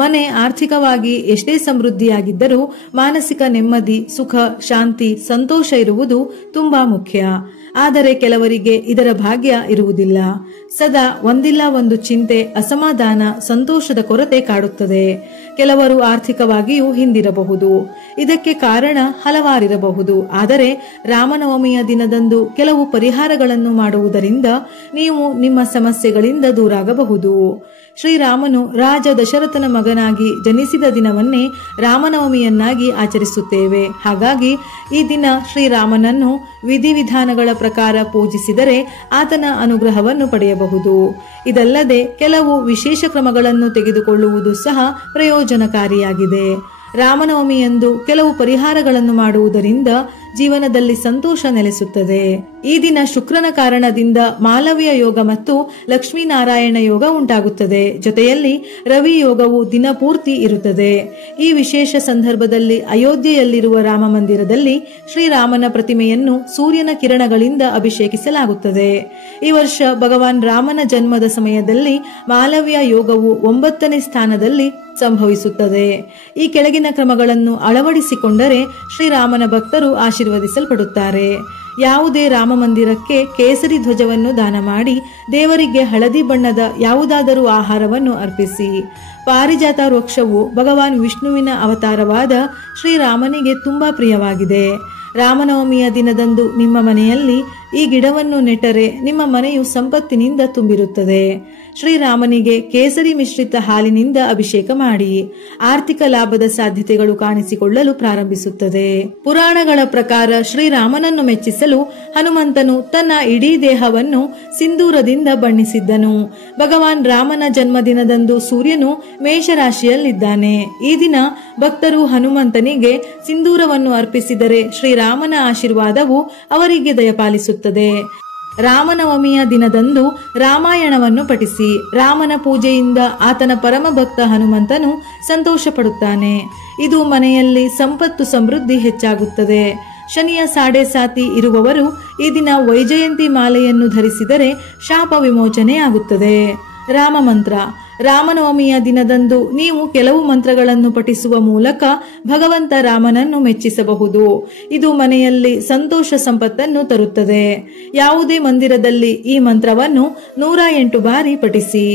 ಮನೆ ಆರ್ಥಿಕವಾಗಿ ಎಷ್ಟೇ ಸಮೃದ್ಧಿಯಾಗಿದ್ದರೂ ಮಾನಸಿಕ ನೆಮ್ಮದಿ, ಸುಖ, ಶಾಂತಿ, ಸಂತೋಷ ಇರುವುದು ತುಂಬಾ ಮುಖ್ಯ. ಆದರೆ ಕೆಲವರಿಗೆ ಇದರ ಭಾಗ್ಯ ಇರುವುದಿಲ್ಲ. ಸದಾ ಒಂದಿಲ್ಲ ಒಂದು ಚಿಂತೆ, ಅಸಮಾಧಾನ, ಸಂತೋಷದ ಕೊರತೆ ಕಾಡುತ್ತದೆ. ಕೆಲವರು ಆರ್ಥಿಕವಾಗಿಯೂ ಹಿಂದಿರಬಹುದು. ಇದಕ್ಕೆ ಕಾರಣ ಹಲವಾರಿರಬಹುದು. ಆದರೆ ರಾಮನವಮಿಯ ದಿನದಂದು ಕೆಲವು ಪರಿಹಾರಗಳನ್ನು ಮಾಡುವುದರಿಂದ ನೀವು ನಿಮ್ಮ ಸಮಸ್ಯೆಗಳಿಂದ ದೂರಾಗಬಹುದು. ಶ್ರೀರಾಮನು ರಾಜ ದಶರಥನ ಮಗನಾಗಿ ಜನಿಸಿದ ದಿನವನ್ನೇ ರಾಮನವಮಿಯನ್ನಾಗಿ ಆಚರಿಸುತ್ತೇವೆ. ಹಾಗಾಗಿ ಈ ದಿನ ಶ್ರೀರಾಮನನ್ನು ವಿಧಿವಿಧಾನಗಳ ಪ್ರಕಾರ ಪೂಜಿಸಿದರೆ ಆತನ ಅನುಗ್ರಹವನ್ನು ಪಡೆಯಬಹುದು. ಇದಲ್ಲದೆ ಕೆಲವು ವಿಶೇಷ ಕ್ರಮಗಳನ್ನು ತೆಗೆದುಕೊಳ್ಳುವುದು ಸಹ ಪ್ರಯೋಜನಕಾರಿಯಾಗಿದೆ. ರಾಮನವಮಿಯಂದು ಕೆಲವು ಪರಿಹಾರಗಳನ್ನು ಮಾಡುವುದರಿಂದ ಜೀವನದಲ್ಲಿ ಸಂತೋಷ ನೆಲೆಸುತ್ತದೆ. ಈ ದಿನ ಶುಕ್ರನ ಕಾರಣದಿಂದ ಮಾಲವ್ಯ ಯೋಗ ಮತ್ತು ಲಕ್ಷ್ಮೀನಾರಾಯಣ ಯೋಗ ಉಂಟಾಗುತ್ತದೆ. ಜೊತೆಯಲ್ಲಿ ರವಿ ಯೋಗವು ದಿನಪೂರ್ತಿ ಇರುತ್ತದೆ. ಈ ವಿಶೇಷ ಸಂದರ್ಭದಲ್ಲಿ ಅಯೋಧ್ಯೆಯಲ್ಲಿರುವ ರಾಮ ಮಂದಿರದಲ್ಲಿ ಶ್ರೀರಾಮನ ಪ್ರತಿಮೆಯನ್ನು ಸೂರ್ಯನ ಕಿರಣಗಳಿಂದ ಅಭಿಷೇಕಿಸಲಾಗುತ್ತದೆ. ಈ ವರ್ಷ ಭಗವಾನ್ ರಾಮನ ಜನ್ಮದ ಸಮಯದಲ್ಲಿ ಮಾಲವ್ಯ ಯೋಗವು 9ನೇ ಸ್ಥಾನದಲ್ಲಿ ಸಂಭವಿಸುತ್ತದೆ. ಈ ಕೆಳಗಿನ ಕ್ರಮಗಳನ್ನು ಅಳವಡಿಸಿಕೊಂಡರೆ ಶ್ರೀರಾಮನ ಭಕ್ತರು ಆಶೀರ್ವದಿಸಲ್ಪಡುತ್ತಾರೆ. ಯಾವುದೇ ರಾಮ ಮಂದಿರಕ್ಕೆ ಕೇಸರಿ ಧ್ವಜವನ್ನು ದಾನ ಮಾಡಿ ದೇವರಿಗೆ ಹಳದಿ ಬಣ್ಣದ ಯಾವುದಾದರೂ ಆಹಾರವನ್ನು ಅರ್ಪಿಸಿ. ಪಾರಿಜಾತ ವೃಕ್ಷವು ಭಗವಾನ್ ವಿಷ್ಣುವಿನ ಅವತಾರವಾದ ಶ್ರೀರಾಮನಿಗೆ ತುಂಬಾ ಪ್ರಿಯವಾಗಿದೆ. ರಾಮನವಮಿಯ ದಿನದಂದು ನಿಮ್ಮ ಮನೆಯಲ್ಲಿ ಈ ಗಿಡವನ್ನು ನೆಟ್ಟರೆ ನಿಮ್ಮ ಮನೆಯು ಸಂಪತ್ತಿನಿಂದ ತುಂಬಿರುತ್ತದೆ. ಶ್ರೀರಾಮನಿಗೆ ಕೇಸರಿ ಮಿಶ್ರಿತ ಹಾಲಿನಿಂದ ಅಭಿಷೇಕ ಮಾಡಿ. ಆರ್ಥಿಕ ಲಾಭದ ಸಾಧ್ಯತೆಗಳು ಕಾಣಿಸಿಕೊಳ್ಳಲು ಪ್ರಾರಂಭಿಸುತ್ತದೆ. ಪುರಾಣಗಳ ಪ್ರಕಾರ ಶ್ರೀರಾಮನನ್ನು ಮೆಚ್ಚಿಸಲು ಹನುಮಂತನು ತನ್ನ ಇಡೀ ದೇಹವನ್ನು ಸಿಂಧೂರದಿಂದ ಬಣ್ಣಿಸಿದ್ದನು. ಭಗವಾನ್ ರಾಮನ ಜನ್ಮದಿನದಂದು ಸೂರ್ಯನು ಮೇಷರಾಶಿಯಲ್ಲಿದ್ದಾನೆ. ಈ ದಿನ ಭಕ್ತರು ಹನುಮಂತನಿಗೆ ಸಿಂಧೂರವನ್ನು ಅರ್ಪಿಸಿದರೆ ಶ್ರೀರಾಮನ ಆಶೀರ್ವಾದವು ಅವರಿಗೆ ದಯಪಾಲಿಸುತ್ತದೆ. ರಾಮನವಮಿಯ ದಿನದಂದು ರಾಮಾಯಣವನ್ನು ಪಠಿಸಿ. ರಾಮನ ಪೂಜೆಯಿಂದ ಆತನ ಪರಮ ಭಕ್ತ ಹನುಮಂತನು ಸಂತೋಷ ಪಡುತ್ತಾನೆ. ಇದು ಮನೆಯಲ್ಲಿ ಸಂಪತ್ತು ಸಮೃದ್ಧಿ ಹೆಚ್ಚಾಗುತ್ತದೆ. ಶನಿಯ ಸಾಡೆ ಇರುವವರು ಈ ದಿನ ವೈಜಯಂತಿ ಮಾಲೆಯನ್ನು ಧರಿಸಿದರೆ ಶಾಪ ವಿಮೋಚನೆ ಆಗುತ್ತದೆ. ರಾಮ ಮಂತ್ರ. ರಾಮನವಮಿಯ ದಿನದಂದು ನೀವು ಕೆಲವು ಮಂತ್ರಗಳನ್ನು ಪಠಿಸುವ ಮೂಲಕ ಭಗವಂತ ರಾಮನನ್ನು ಮೆಚ್ಚಿಸಬಹುದು. ಇದು ಮನೆಯಲ್ಲಿ ಸಂತೋಷ ಸಂಪತ್ತನ್ನು ತರುತ್ತದೆ. ಯಾವುದೇ ಮಂದಿರದಲ್ಲಿ ಈ ಮಂತ್ರವನ್ನು 108 ಬಾರಿ ಪಠಿಸಿ.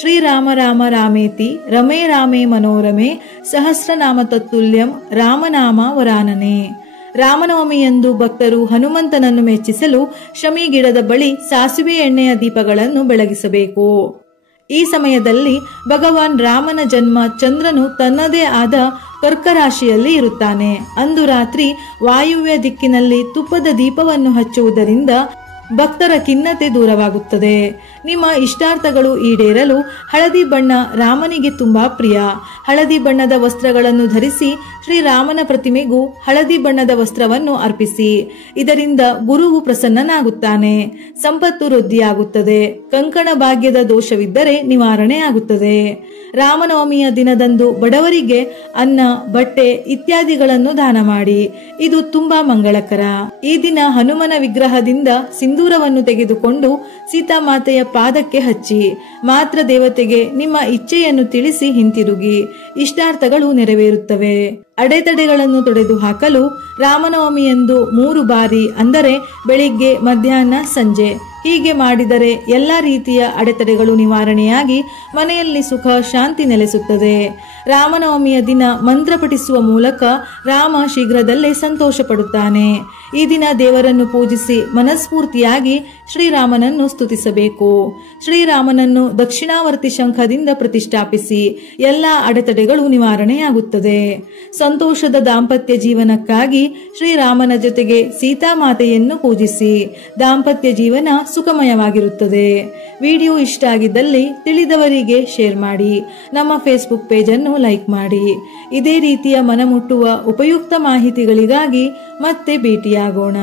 ಶ್ರೀರಾಮ ರಾಮ ರಾಮೇತಿ ರಮೇ ರಾಮೇ ಮನೋರಮೆ ಸಹಸ್ರನಾಮ ತತ್ತುಲ್ಯಂ ರಾಮನಾಮ ವರಾನನೆ. ರಾಮನವಮಿಯಂದು ಭಕ್ತರು ಹನುಮಂತನನ್ನು ಮೆಚ್ಚಿಸಲು ಶಮಿ ಗಿಡದ ಬಳಿ ಸಾಸಿವೆ ಎಣ್ಣೆಯ ದೀಪಗಳನ್ನು ಬೆಳಗಿಸಬೇಕು. ಈ ಸಮಯದಲ್ಲಿ ಭಗವಾನ್ ರಾಮನ ಜನ್ಮ ಚಂದ್ರನು ತನ್ನದೇ ಆದ ಕರ್ಕ ರಾಶಿಯಲ್ಲಿ ಇರುತ್ತಾನೆ. ಅಂದು ರಾತ್ರಿ ವಾಯುವ್ಯ ದಿಕ್ಕಿನಲ್ಲಿ ತುಪ್ಪದ ದೀಪವನ್ನು ಹಚ್ಚುವುದರಿಂದ ಭಕ್ತರ ಖಿನ್ನತೆ ದೂರವಾಗುತ್ತದೆ. ನಿಮ್ಮ ಇಷ್ಟಾರ್ಥಗಳು ಈಡೇರಲು ಹಳದಿ ಬಣ್ಣ ರಾಮನಿಗೆ ತುಂಬಾ ಪ್ರಿಯ. ಹಳದಿ ಬಣ್ಣದ ವಸ್ತ್ರಗಳನ್ನು ಧರಿಸಿ ಶ್ರೀರಾಮನ ಪ್ರತಿಮೆಗೂ ಹಳದಿ ಬಣ್ಣದ ವಸ್ತ್ರವನ್ನು ಅರ್ಪಿಸಿ. ಇದರಿಂದ ಗುರುವು ಪ್ರಸನ್ನನಾಗುತ್ತಾನೆ. ಸಂಪತ್ತು ವೃದ್ಧಿಯಾಗುತ್ತದೆ. ಕಂಕಣ ಭಾಗ್ಯದ ದೋಷವಿದ್ದರೆ ನಿವಾರಣೆ ಆಗುತ್ತದೆ. ರಾಮನವಮಿಯ ದಿನದಂದು ಬಡವರಿಗೆ ಅನ್ನ, ಬಟ್ಟೆ ಇತ್ಯಾದಿಗಳನ್ನು ದಾನ ಮಾಡಿ. ಇದು ತುಂಬಾ ಮಂಗಳಕರ. ಈ ದಿನ ಹನುಮನ ವಿಗ್ರಹದಿಂದ ಸಿಂಧೂರವನ್ನು ತೆಗೆದುಕೊಂಡು ಸೀತಾಮಾತೆಯ ಪಾದಕ್ಕೆ ಹಚ್ಚಿ. ಮಾತ್ರ ದೇವತೆಗೆ ನಿಮ್ಮ ಇಚ್ಛೆಯನ್ನು ತಿಳಿಸಿ ಹಿಂತಿರುಗಿ. ಇಷ್ಟಾರ್ಥಗಳು ನೆರವೇರುತ್ತವೆ. ಅಡೆತಡೆಗಳನ್ನು ತೊಡೆದು ಹಾಕಲು ರಾಮನವಮಿಯಂದು 3 ಬಾರಿ ಅಂದರೆ ಬೆಳಿಗ್ಗೆ, ಮಧ್ಯಾಹ್ನ, ಸಂಜೆ ಹೀಗೆ ಮಾಡಿದರೆ ಎಲ್ಲ ರೀತಿಯ ಅಡೆತಡೆಗಳು ನಿವಾರಣೆಯಾಗಿ ಮನೆಯಲ್ಲಿ ಸುಖ ಶಾಂತಿ ನೆಲೆಸುತ್ತದೆ. ರಾಮನವಮಿಯ ದಿನ ಮಂತ್ರ ಪಠಿಸುವ ಮೂಲಕ ರಾಮ ಶೀಘ್ರದಲ್ಲೇ ಸಂತೋಷ ಪಡುತ್ತಾನೆ. ಈ ದಿನ ದೇವರನ್ನು ಪೂಜಿಸಿ ಮನಸ್ಫೂರ್ತಿಯಾಗಿ ಶ್ರೀರಾಮನನ್ನು ಸ್ತುತಿಸಬೇಕು. ಶ್ರೀರಾಮನನ್ನು ದಕ್ಷಿಣಾವರ್ತಿ ಶಂಖದಿಂದ ಪ್ರತಿಷ್ಠಾಪಿಸಿ. ಎಲ್ಲ ಅಡೆತಡೆಗಳು ನಿವಾರಣೆಯಾಗುತ್ತದೆ. ಸಂತೋಷದ ದಾಂಪತ್ಯ ಜೀವನಕ್ಕಾಗಿ ಶ್ರೀರಾಮನ ಜೊತೆಗೆ ಸೀತಾಮಾತೆಯನ್ನು ಪೂಜಿಸಿ. ದಾಂಪತ್ಯ ಜೀವನ ಸುಖಮಯವಾಗಿರುತ್ತದೆ. ವಿಡಿಯೋ ಇಷ್ಟ ಆಗಿದ್ದಲ್ಲಿ ತಿಳಿದವರಿಗೆ ಶೇರ್ ಮಾಡಿ. ನಮ್ಮ ಫೇಸ್ಬುಕ್ ಪೇಜ್ ಅನ್ನು ಲೈಕ್ ಮಾಡಿ. ಇದೇ ರೀತಿಯ ಮನಮುಟ್ಟುವ ಉಪಯುಕ್ತ ಮಾಹಿತಿಗಳಿಗಾಗಿ ಮತ್ತೆ ಭೇಟಿಯಾಗೋಣ.